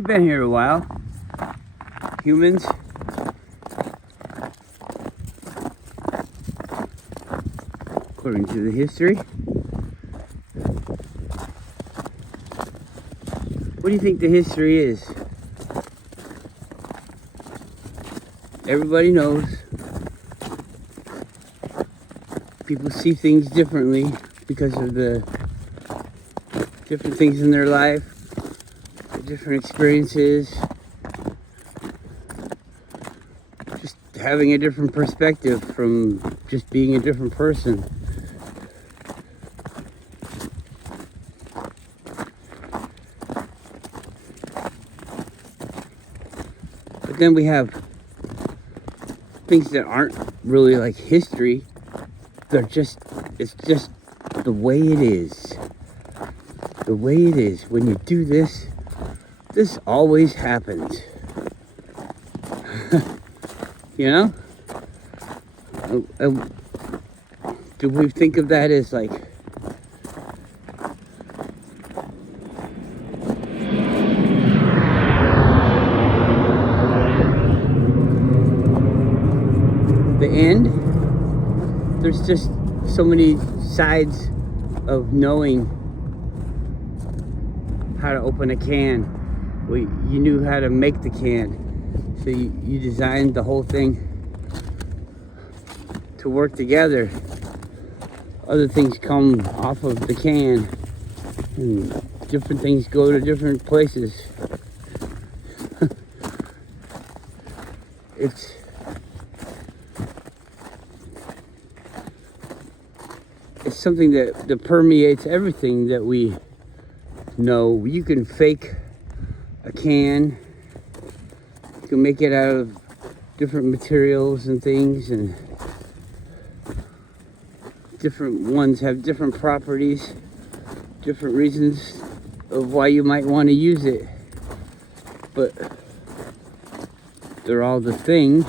We've been here a while. Humans. According to the history. What do you think the history is? Everybody knows. People see things differently because of the different things in their life, the different experiences, just having a different perspective from just being a different person. But then we have things that aren't really like history. It's just the way it is. The way it is. When you do this, this always happens. You know? Do we think of that as like the end? There's just so many sides of knowing how to open a can. Well, you knew how to make the can, so you designed the whole thing to work together. Other things come off of the can, and different things go to different places. It's something that permeates everything that we know. You can fake a can. You can make it out of different materials and things, and different ones have different properties, different reasons of why you might want to use it. But they're all the thing.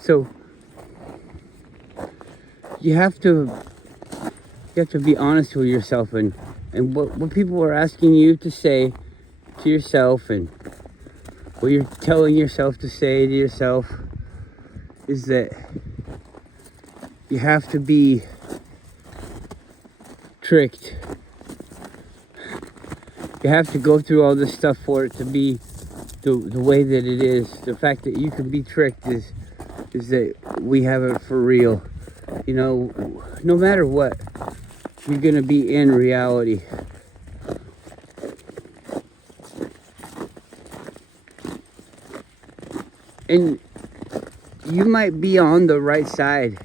So you have to be honest with yourself, and what people are asking you to say to yourself, and what you're telling yourself to say to yourself, is that you have to be tricked. You have to go through all this stuff for it to be the way that it is. The fact that you can be tricked is that we have it for real. You know, no matter what, you're gonna be in reality. And you might be on the right side,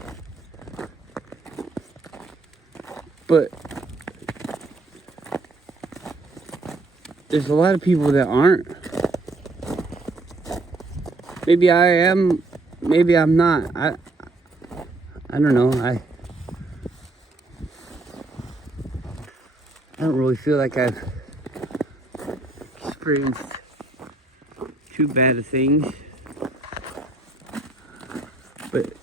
but there's a lot of people that aren't. Maybe I am, maybe I'm not. I don't know. I don't really feel like I've experienced too bad of things. But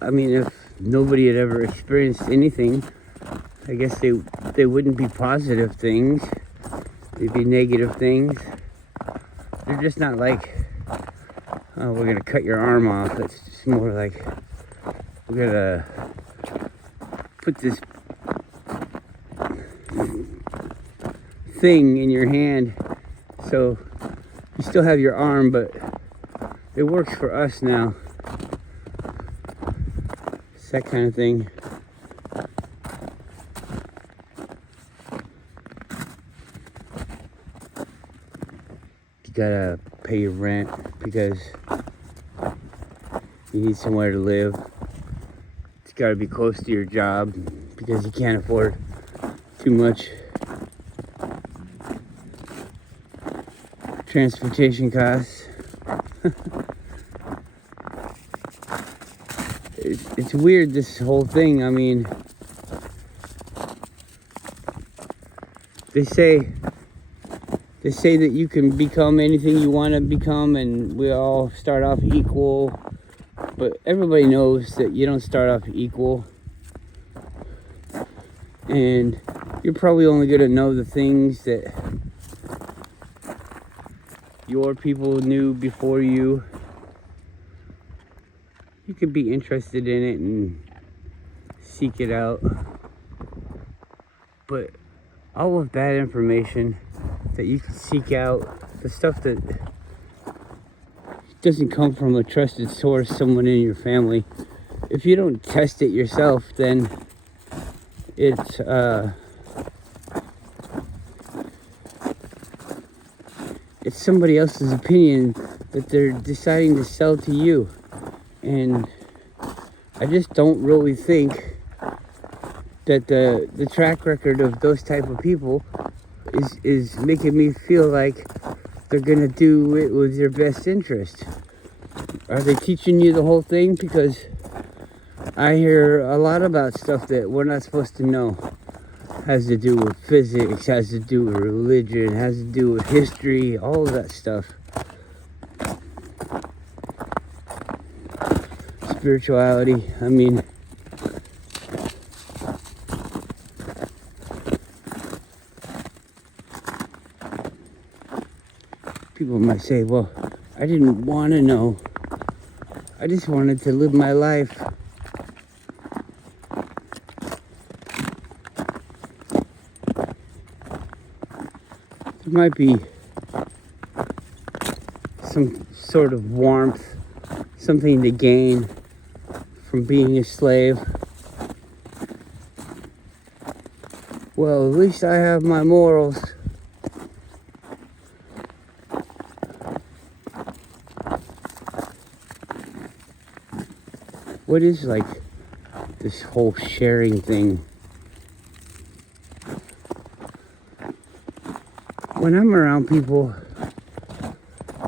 I mean, if nobody had ever experienced anything, I guess they wouldn't be positive things. They'd be negative things. They're just not like, oh, we're gonna cut your arm off. It's just more like, we're gonna put this thing in your hand so you still have your arm, but it works for us now. It's that kind of thing. You gotta pay your rent because you need somewhere to live. It's gotta be close to your job because you can't afford too much. Transportation costs. It's weird, this whole thing. I mean, they say that you can become anything you want to become, and we all start off equal. But everybody knows that you don't start off equal. And you're probably only going to know the things that your people knew before you. You could be interested in it and seek it out. But all of that information that you can seek out, the stuff that doesn't come from a trusted source, someone in your family, if you don't test it yourself, then it's somebody else's opinion that they're deciding to sell to you. And I just don't really think that the track record of those type of people is making me feel like they're gonna do it with your best interest. Are they teaching you the whole thing? Because I hear a lot about stuff that we're not supposed to know. Has to do with physics, has to do with religion, has to do with history, all of that stuff. Spirituality, I mean, people might say, well, I didn't want to know. I just wanted to live my life. There might be some sort of warmth, something to gain from being a slave. Well, at least I have my morals. What is like this whole sharing thing? When I'm around people,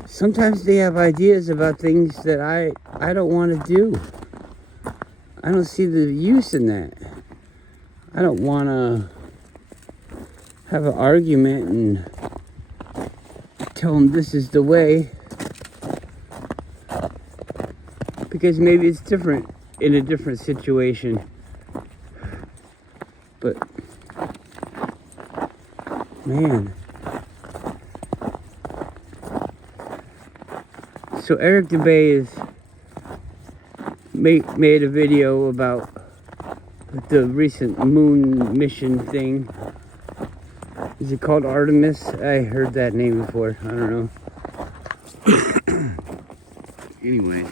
sometimes they have ideas about things that I don't want to do. I don't see the use in that. I don't want to have an argument and tell them this is the way, because maybe it's different in a different situation. But man, so Eric DeBay is made a video about the recent moon mission thing. Is it called Artemis? I heard that name before. I don't know. Anyway,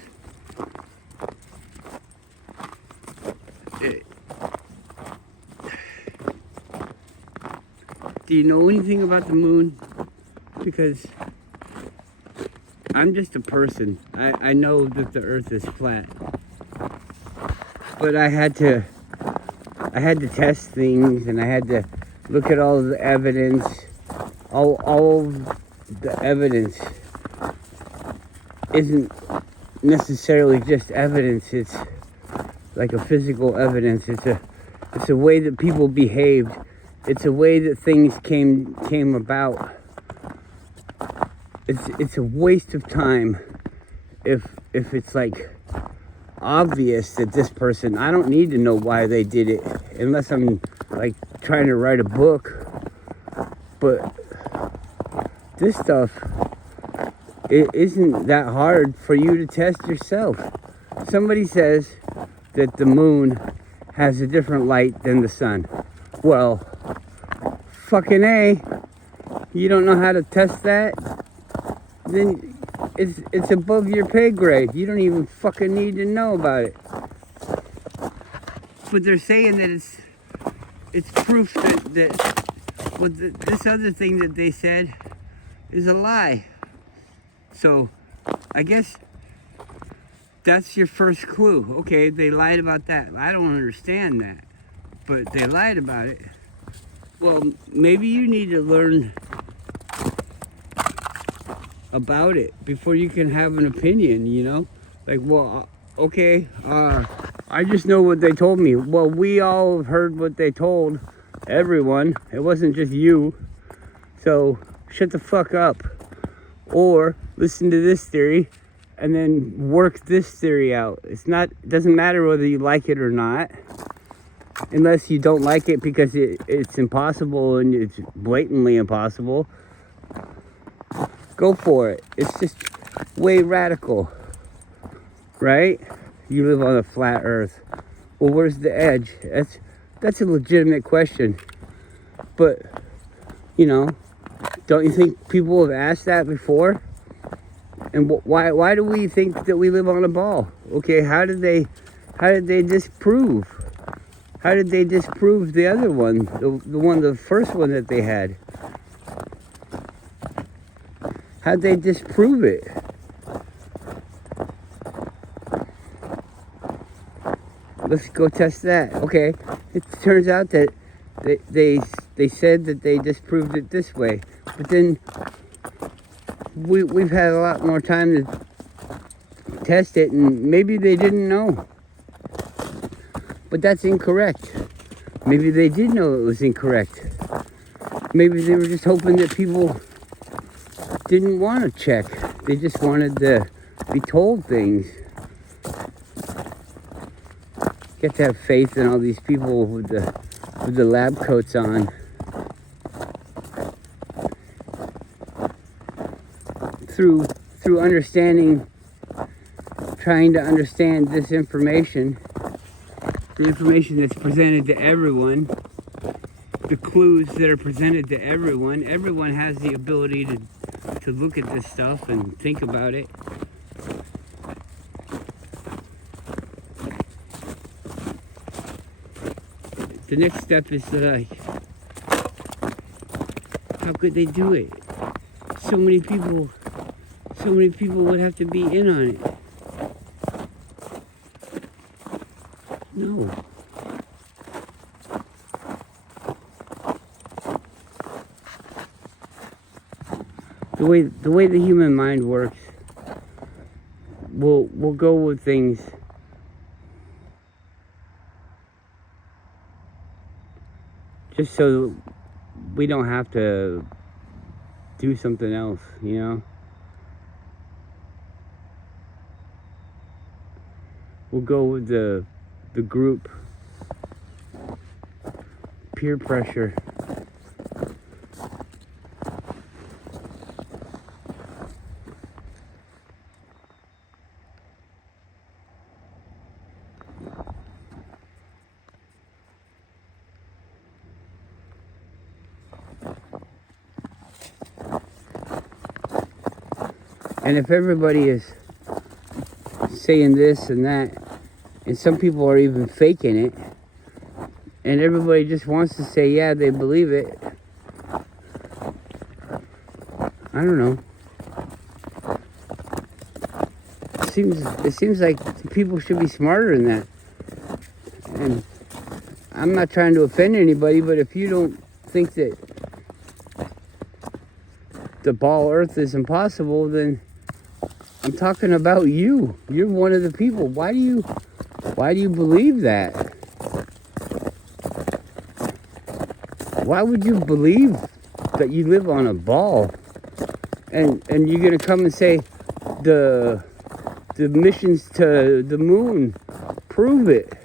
do you know anything about the moon? Because I'm just a person. I know that the earth is flat. But I had to test things, and I had to look at all of the evidence. All of the evidence isn't necessarily just evidence. It's like a physical evidence. It's a way that people behaved. It's a way that things came about. It's a waste of time if it's like obvious that this person, I don't need to know why they did it unless I'm like trying to write a book. But this stuff, it isn't that hard for you to test yourself. Somebody says that the moon has a different light than the sun. Well, fucking A, you don't know how to test that? Then it's above your pay grade. You don't even fucking need to know about it. But they're saying that it's proof that this other thing that they said is a lie. So I guess that's your first clue. Okay, they lied about that. I don't understand that, but they lied about it. Well, maybe you need to learn about it before you can have an opinion, you know? Like, well, okay, I just know what they told me. Well, we all heard what they told, everyone. It wasn't just you. So shut the fuck up. Or listen to this theory and then work this theory out. It doesn't matter whether you like it or not. Unless you don't like it because it's impossible and it's blatantly impossible. Go for it. It's just way radical. Right? You live on a flat earth. Well, where's the edge? That's a legitimate question. But, you know, don't you think people have asked that before? And why do we think that we live on a ball? Okay, how did they disprove? How did they disprove the other one? The first one that they had? How'd they disprove it? Let's go test that. Okay, it turns out that they said that they disproved it this way, but then we've had a lot more time to test it, and maybe they didn't know. But that's incorrect. Maybe they did know it was incorrect. Maybe they were just hoping that people didn't want to check. They just wanted to be told things. You have to have faith in all these people with the lab coats on. Through understanding, trying to understand this information, the information that's presented to everyone, the clues that are presented to everyone. Everyone has the ability to look at this stuff and think about it. The next step is to, how could they do it? So many people would have to be in on it. No. The way the human mind works, we'll go with things just so we don't have to do something else, you know? We'll go with the group, peer pressure. And if everybody is saying this and that, and some people are even faking it, and everybody just wants to say, yeah, they believe it, I don't know. It seems like people should be smarter than that. And I'm not trying to offend anybody, but if you don't think that the ball Earth is impossible, then I'm talking about you. You're one of the people. Why do you believe that? Why would you believe that you live on a ball? And you're gonna come and say the missions to the moon prove it.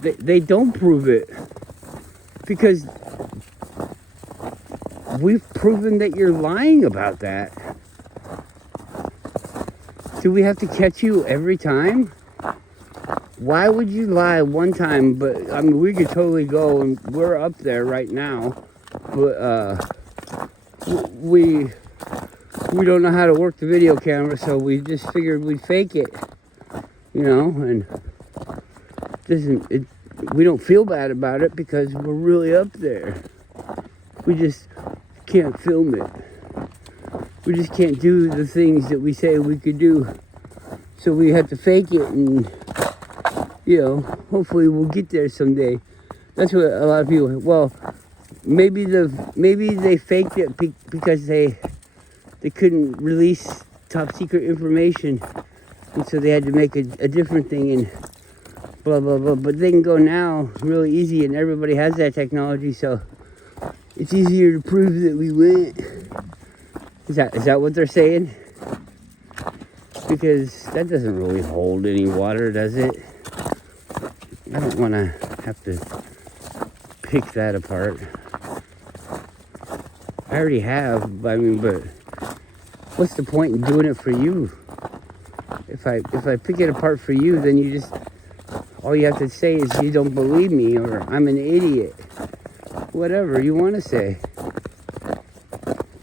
They don't prove it, because we've proven that you're lying about that. Do we have to catch you every time? Why would you lie one time? But I mean, we could totally go, and we're up there right now, but we don't know how to work the video camera, so we just figured we'd fake it, you know. And we don't feel bad about it because we're really up there. We just can't film it. We just can't do the things that we say we could do. So we have to fake it, and, you know, hopefully we'll get there someday. That's what a lot of people, well, maybe they faked it because they couldn't release top secret information, and so they had to make a different thing and blah, blah, blah. But they can go now really easy, and everybody has that technology, so it's easier to prove that we went. Is that what they're saying? Because that doesn't really hold any water, does it? I don't want to have to pick that apart. I already have, I mean, but what's the point in doing it for you? If I pick it apart for you, then you just, all you have to say is you don't believe me, or I'm an idiot. Whatever you want to say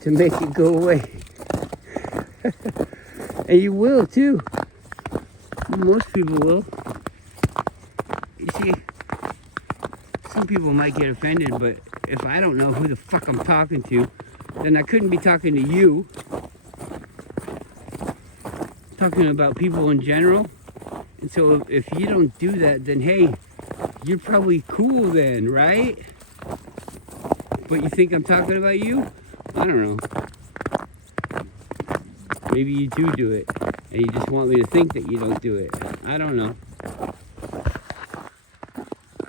to make it go away. And you will too. Most people will. You see, some people might get offended, but if I don't know who the fuck I'm talking to, then I couldn't be talking to you. Talking about people in general. And so if you don't do that, then hey, you're probably cool then, right? But you think I'm talking about you? I don't know. Maybe you do it, and you just want me to think that you don't do it. I don't know.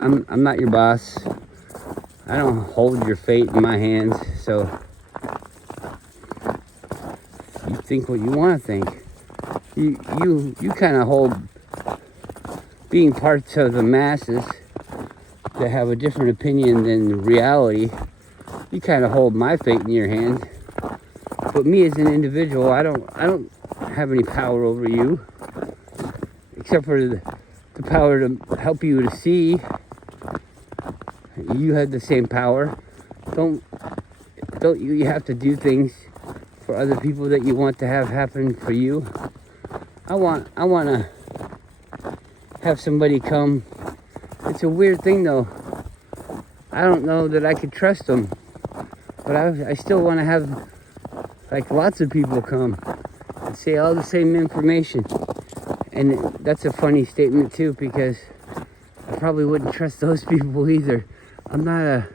I'm not your boss. I don't hold your fate in my hands, so you think what you want to think. You kind of hold being parts of the masses that have a different opinion than reality. You kind of hold my fate in your hands. But me as an individual, I don't have any power over you, except for the power to help you to see. You have the same power. Don't you have to do things for other people that you want to have happen for you? I want to have somebody come. It's a weird thing though. I don't know that I could trust them, but I still want to have like lots of people come and say all the same information. And that's a funny statement too, because I probably wouldn't trust those people either. I'm not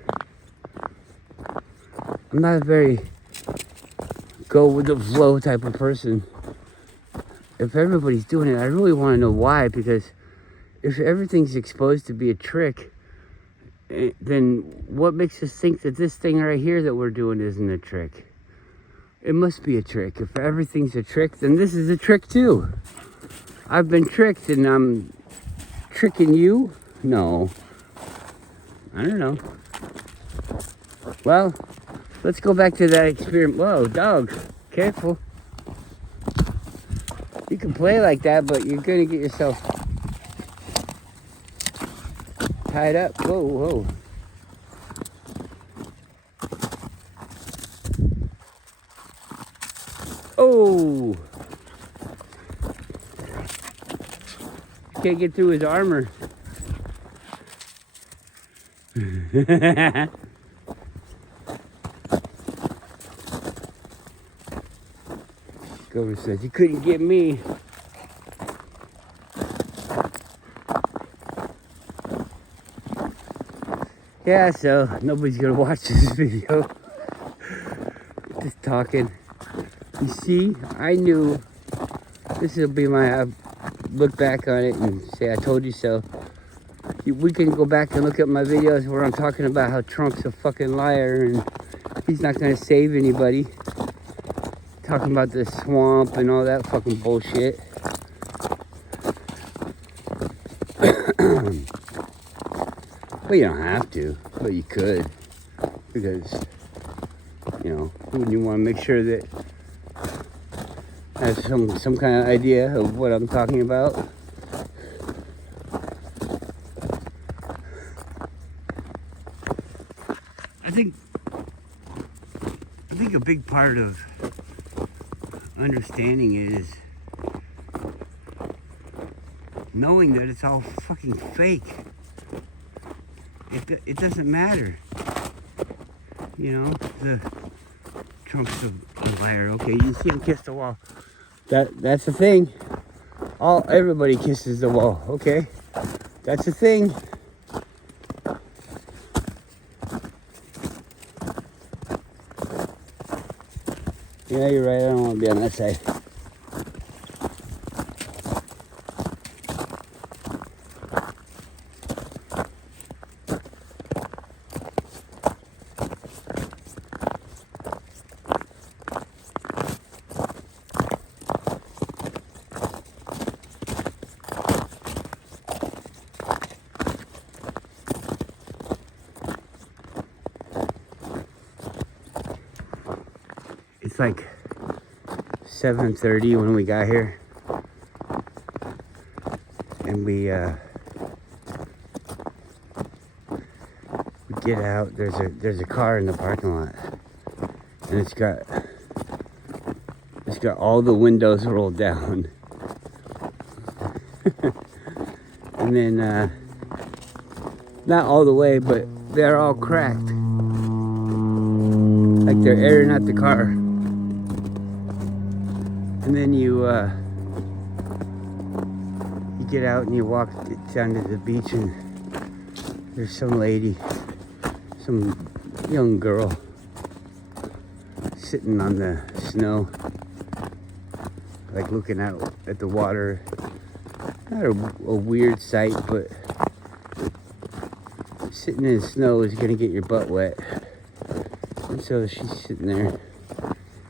a very go with the flow type of person. If everybody's doing it, I really want to know why, because if everything's exposed to be a trick, then what makes us think that this thing right here that we're doing isn't a trick? It must be a trick. If everything's a trick, then this is a trick too. I've been tricked and I'm tricking you? No. I don't know. Well, let's go back to that experiment. Whoa, dog. Careful. You can play like that, but you're going to get yourself tied up. Whoa, whoa. Oh! Can't get through his armor. Gover says you couldn't get me. Yeah, so nobody's gonna watch this video. Just talking. You see, I knew this will be my look back on it and say I told you so. We can go back and look at my videos where I'm talking about how Trump's a fucking liar and he's not gonna save anybody. Talking about the swamp and all that fucking bullshit. Well, you don't have to, but you could. Because, you know, wouldn't you want to make sure that I have some kind of idea of what I'm talking about? I think a big part of understanding is knowing that it's all fucking fake. It doesn't matter. You know, the Trump's a liar. Okay, you see him kiss the wall. That's the thing. Everybody kisses the wall. Okay, that's the thing. Yeah, you're right. I don't want to be on that side. It's like 7:30 when we got here, and we get out. There's a car in the parking lot, and it's got all the windows rolled down. And then not all the way, but they're all cracked, like they're airing out the car. And then you get out and you walk down to the beach, and there's some lady, some young girl, sitting on the snow, like looking out at the water. Not a weird sight, but sitting in the snow is gonna get your butt wet. And so she's sitting there,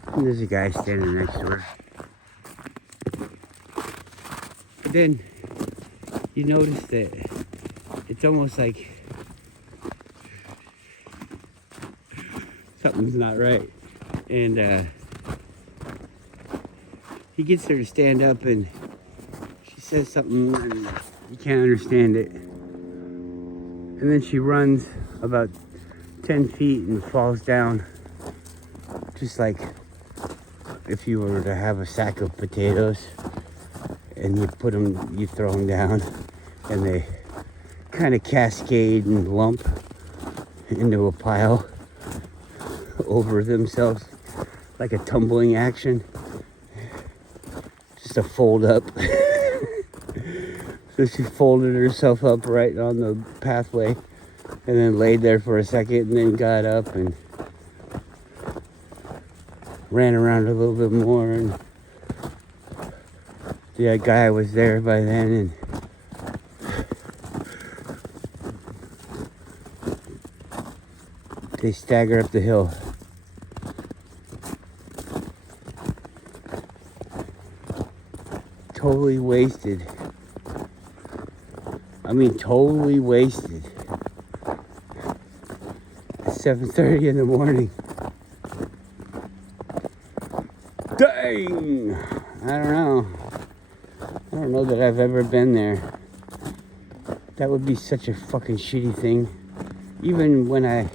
and there's a guy standing next to her. But then you notice that it's almost like something's not right. And he gets her to stand up, and she says something and you can't understand it. And then she runs about 10 feet and falls down, just like if you were to have a sack of potatoes and you throw them down, and they kind of cascade and lump into a pile over themselves, like a tumbling action, just a fold up. So she folded herself up right on the pathway, and then laid there for a second, and then got up and ran around a little bit more. And the guy was there by then, and they stagger up the hill. Totally wasted. I mean, totally wasted. It's 7:30 in the morning. Dang! I don't know that I've ever been there. That would be such a fucking shitty thing. Even when I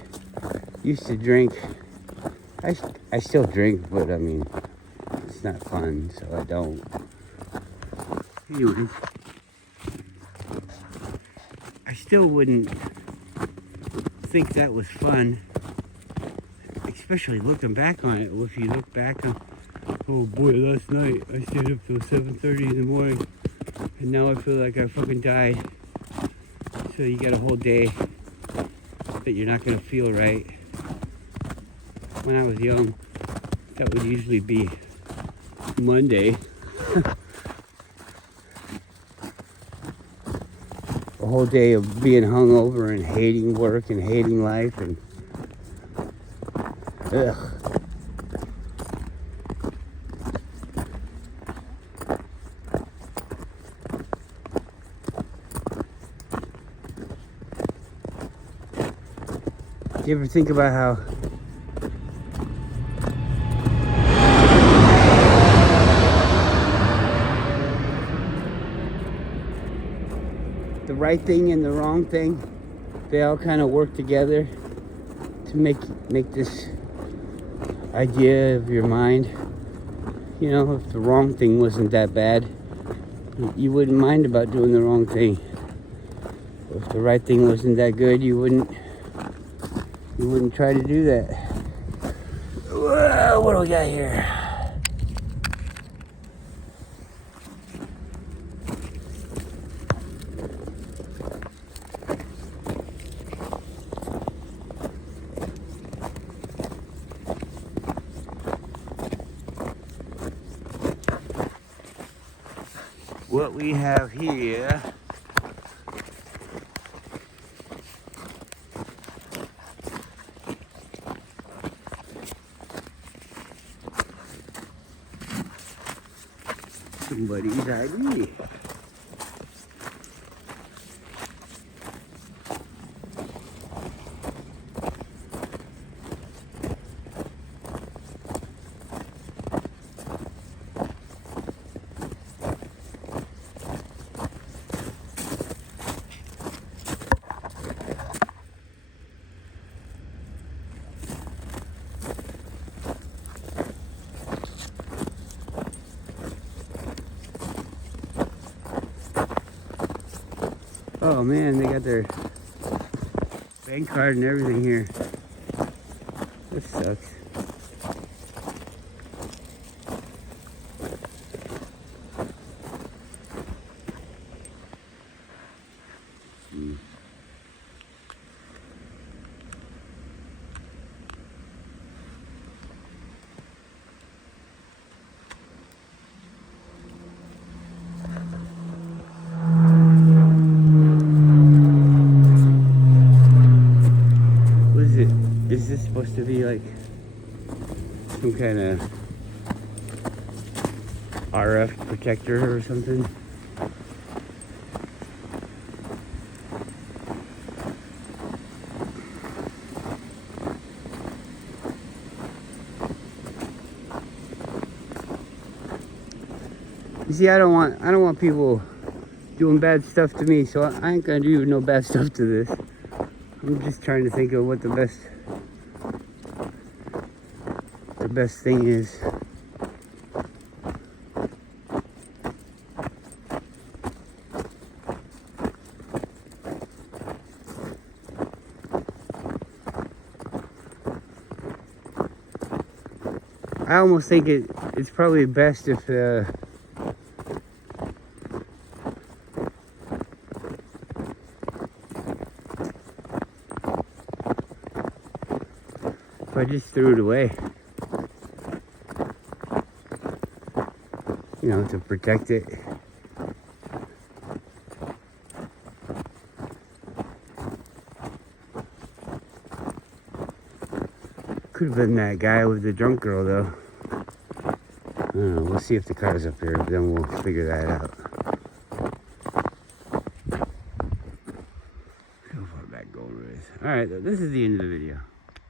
used to drink, I still drink, but I mean, it's not fun, so I don't. Anyways, I still wouldn't think that was fun, especially looking back on it. Well, if you look back on, oh boy, last night I stayed up till 7:30 in the morning, and now I feel like I fucking died. So you got a whole day that you're not gonna feel right. When I was young, that would usually be Monday. A whole day of being hungover and hating work and hating life, and ugh. Do you ever think about how the right thing and the wrong thing, they all kind of work together to make this idea of your mind? You know, if the wrong thing wasn't that bad, you wouldn't mind about doing the wrong thing. If the right thing wasn't that good, you wouldn't try to do that. Whoa, what do we got here? What we have here somebody's ID. Oh man, they got their bank card and everything here. This sucks. What is it? Is this supposed to be like some kind of RF protector or something? You see, I don't want people doing bad stuff to me, so I ain't gonna do no bad stuff to this. I'm just trying to think of what the best thing is. I almost think it's probably best if I just threw it away, you know, to protect it. Could have been that guy with the drunk girl, though. I don't know. We'll see if the car's up here, then we'll figure that out. How far back going with? All right, this is the end of the video.